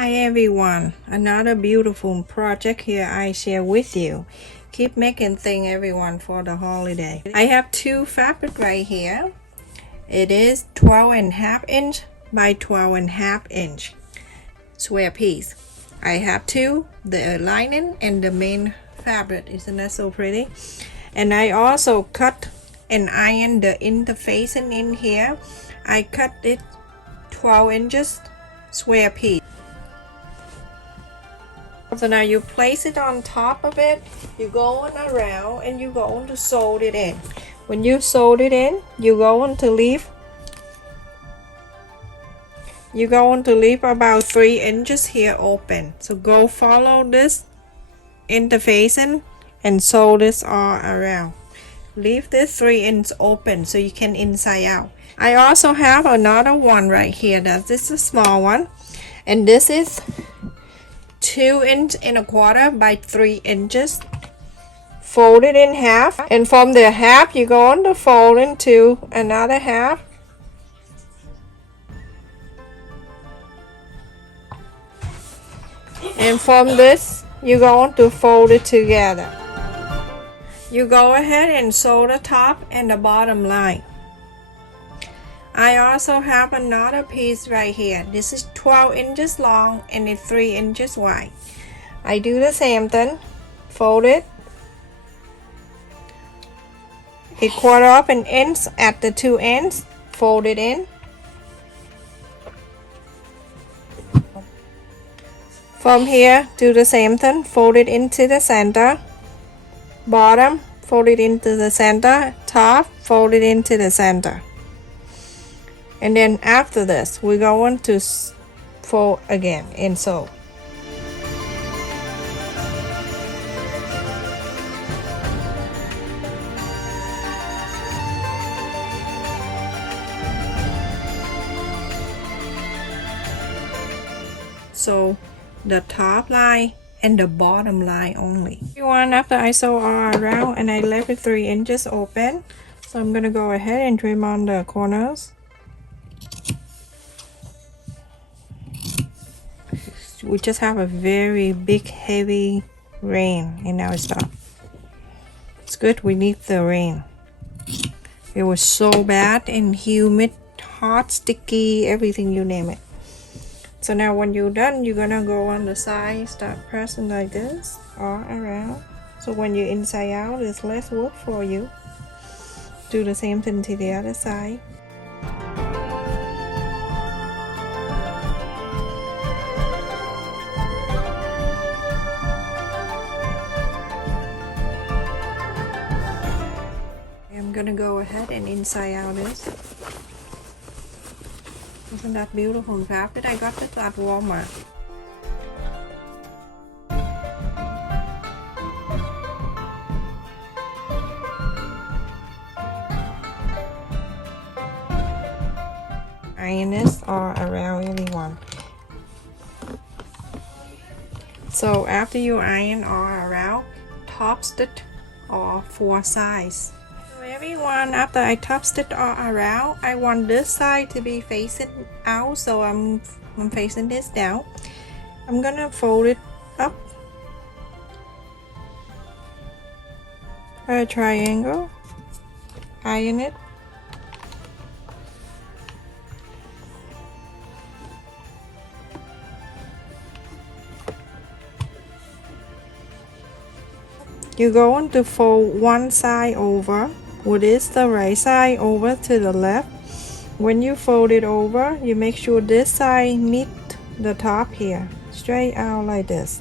Hi everyone, another beautiful project here I share with you. Keep making things everyone for the holiday. I have two fabric right here. It is 12.5 inch by 12.5 inch square piece. I have two, the lining and the main fabric. Isn't that so pretty? And I also cut and iron the interfacing in here. I cut it 12 inches square piece. So now you place it on top of it, you go on around and you go on to sew it in. When you sew it in, you go on to leave about 3 inches here open. So go follow this interfacing and sew this all around. Leave this 3 inch open so you can inside out. I also have another one right here. This is a small one, and this is 2.25 by 3 inches. Fold it in half, and from the half you go on to fold into another half. And from this you go on to fold it together. You go ahead and sew the top and the bottom line. I also have another piece right here. This is 12 inches long and it's 3 inches wide. I do the same thing. Fold it. A quarter of an inch at the 2 ends. Fold it in. From here, do the same thing. Fold it into the center. Bottom, fold it into the center. Top, fold it into the center. And then after this, we're going to fold again and sew. So the top line and the bottom line only. After I sew all around and I left it 3 inches open, so I'm gonna go ahead and trim on the corners. We just have a very big heavy rain in our stuff. It's good we need the rain. It was so bad and humid, hot, sticky, everything you name it. So now when you're done, you're gonna go on the side, start pressing like this all around. So when you're inside out, it's less work for you. Do the same thing to the other side. I'm gonna go ahead and inside out this. Isn't that beautiful fabric? I got this at Walmart. Iron this all around everyone. So after you iron all around, top stitch all 4 sides. Everyone, after I top stitch all around, I want this side to be facing out, so I'm facing this down. I'm gonna fold it up a triangle, iron it. You're going to fold one side over, which is the right side, over to the left. When you fold it over, you make sure this side meet the top here, straight out like this.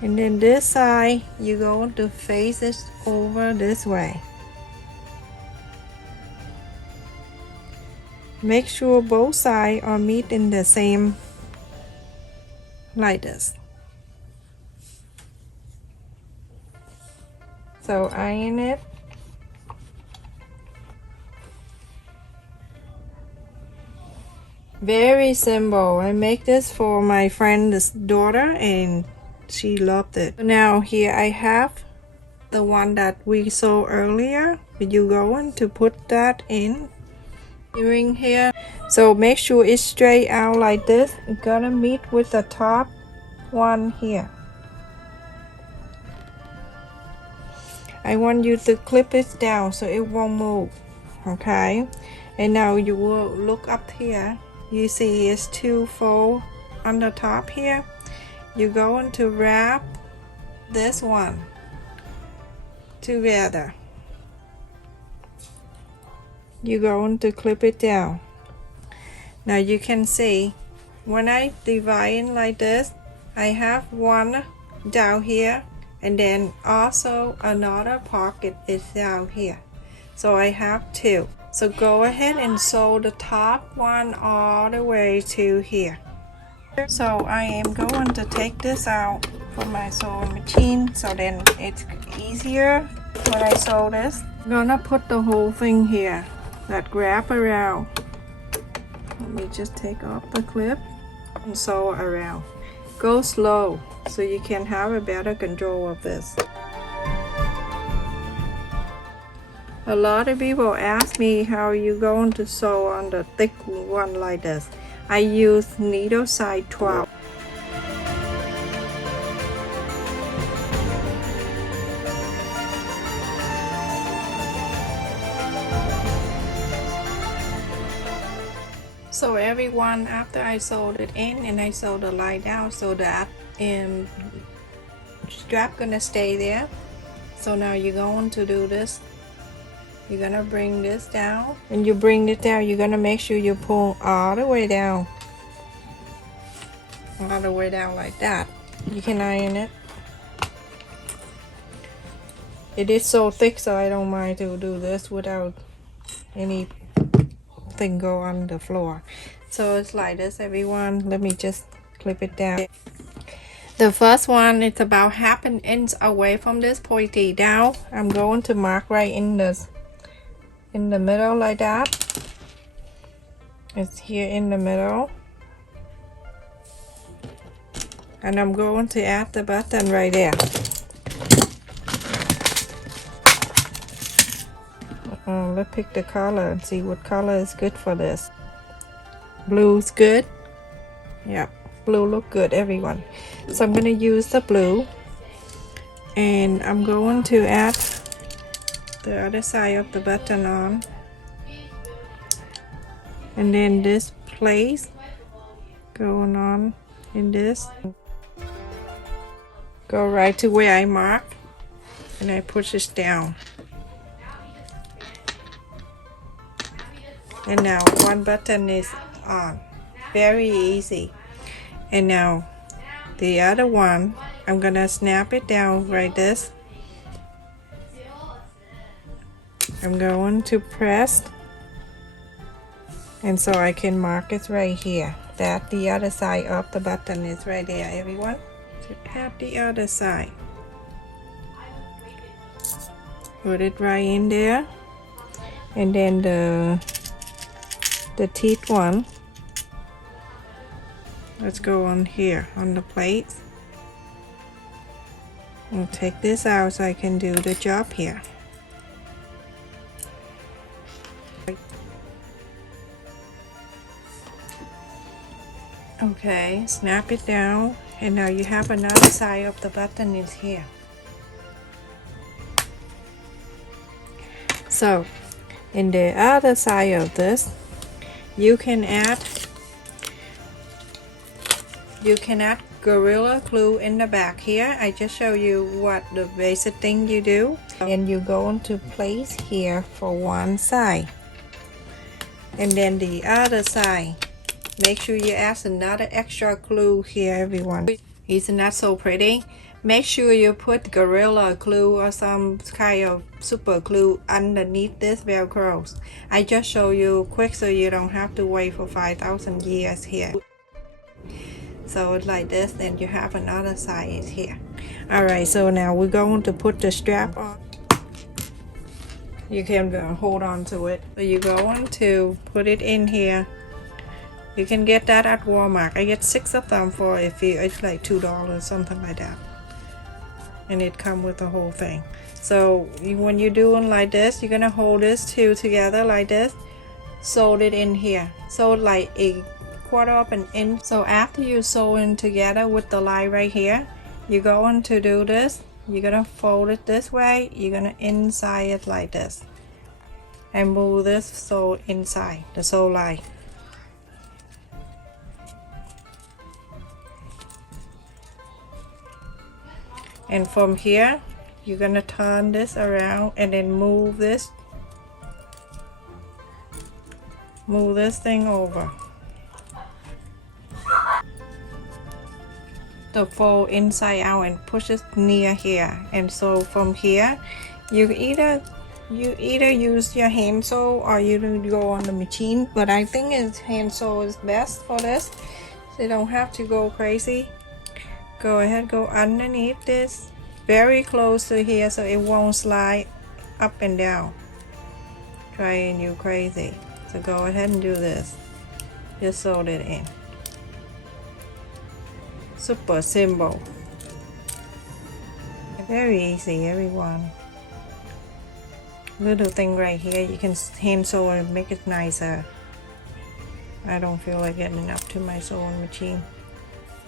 And then this side, you're going to face it over this way. Make sure both sides are meet in the same like this. So iron it. Very simple. I make this for my friend's daughter and she loved it. Now here I have the one that we saw earlier. you're going to put that in ring here. So make sure it's straight out like this. It's gonna meet with the top one here. I want you to clip it down so it won't move. Okay, and now you will look up here. You see it's two fold on the top here. You're going to wrap this one together. You're going to clip it down. Now you can see when I divide like this, I have one down here, and then also another pocket is down here. So I have two. So go ahead and sew the top one all the way to here. So I am going to take this out from my sewing machine so then it's easier when I sew this. I'm gonna put the whole thing here that wrap around. Let me just take off the clip and sew around. Go slow so you can have a better control of this. A lot of people ask me how you going to sew on the thick one like this. I use needle size 12. So everyone, after I sewed it in and I sewed the line down so that strap gonna stay there. So now you're going to do this. You're gonna bring this down. When you bring it down, you're gonna make sure you pull all the way down. All the way down like that. You can iron it. It is so thick, so I don't mind to do this without anything go on the floor. So it's like this, everyone. Let me just clip it down. The first one is about 1/2 inch away from this pointy down. I'm going to mark right in the middle like that. It's here in the middle, and I'm going to add the button right there. Let's pick the color and see what color is good for this. Blue's good. Yeah, blue look good, everyone. So I'm going to use the blue, and I'm going to add the other side of the button on, and then this place going on in this, go right to where I mark, and I push this down, and now one button is on. Very easy. And now the other one, I'm gonna snap it down like this. I'm going to press, and so I can mark it right here that the other side of the button is right there, everyone. So tap the other side, put it right in there, and then the teeth one, let's go on here on the plate. I'll take this out so I can do the job here. Okay, snap it down, and now you have another side of the button is here. So in the other side of this, you can add Gorilla Glue in the back here. I just show you what the basic thing you do, and you're going to place here for one side, and then the other side. Make sure you add another extra glue here, everyone. Isn't that so pretty? Make sure you put Gorilla Glue or some kind of super glue underneath this Velcro. I just show you quick so you don't have to wait for 5,000 years here. So it's like this, then you have another side here. Alright, so now we're going to put the strap on. You can hold on to it. So you're going to put it in here. You can get that at Walmart. I get 6 of them for it's like $2, something like that. and it come with the whole thing. So when you're doing like this, you're gonna hold this two together like this, sew it in here, sew like a quarter of an inch. So after you sew in together with the line right here, you're going to do this. You're gonna fold it this way, you're gonna inside it like this and move this sew inside the sew line. And from here you're gonna turn this around and then move this thing over to fold inside out and push it near here. And so from here you either use your hand sew or you go on the machine, but I think it's hand sew is best for this, so you don't have to go crazy. Go ahead, go underneath this very close to here so it won't slide up and down, trying you crazy. So go ahead and do this, just sew it in. Super simple, very easy everyone. Little thing right here, you can hand sew and make it nicer. I don't feel like getting up to my sewing machine.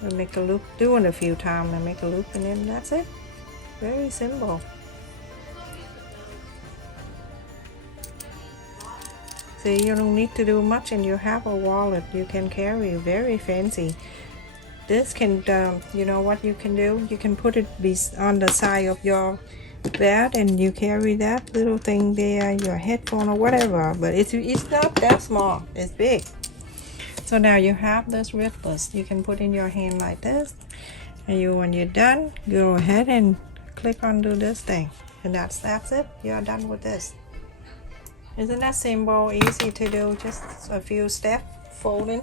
We'll make a loop, do it a few times and make a loop, and then that's it. Very simple. See, you don't need to do much and you have a wallet you can carry, very fancy. This can, you know what you can do? You can put it on the side of your bed and you carry that little thing there, your headphone or whatever, but it's not that small, it's big. So now you have this wristless, you can put in your hand like this, and when you're done, go ahead and click onto this thing, and that's it. You're done with this. Isn't that simple, easy to do, just a few steps, folding.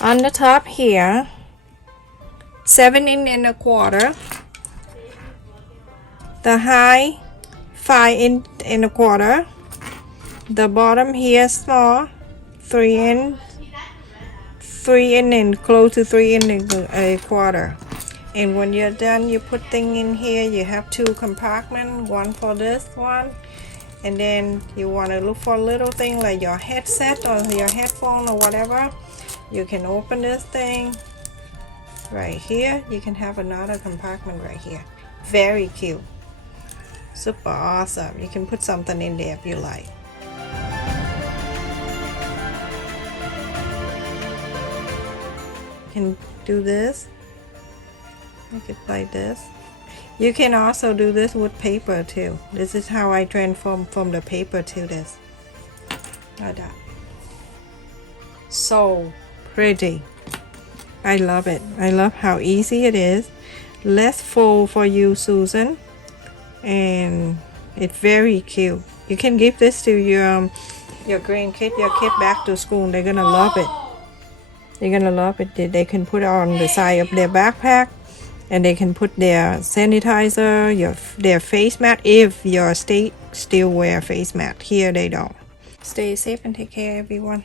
On the top here, 7 1/4. The high 5 1/4. The bottom here small, 3 and close to 3 1/4. And when you're done, you put thing in here. You have 2 compartments, one for this one, and then you want to look for a little thing like your headset or your headphone or whatever. You can open this thing right here. You can have another compartment right here. Very cute, super awesome. You can put something in there if you like. You can do this, make it like this. You can also do this with paper too. This is how I transform from the paper to this, like that. So pretty. I love it. I love how easy it is. Less fold for you, Susan, and it's very cute. You can give this to your grandkid, your kid back to school. They're gonna love it. They're gonna love it. They can put it on the side of their backpack, and they can put their sanitizer, their face mat, if your state still wear face mat. Here they don't. Stay safe and take care, everyone.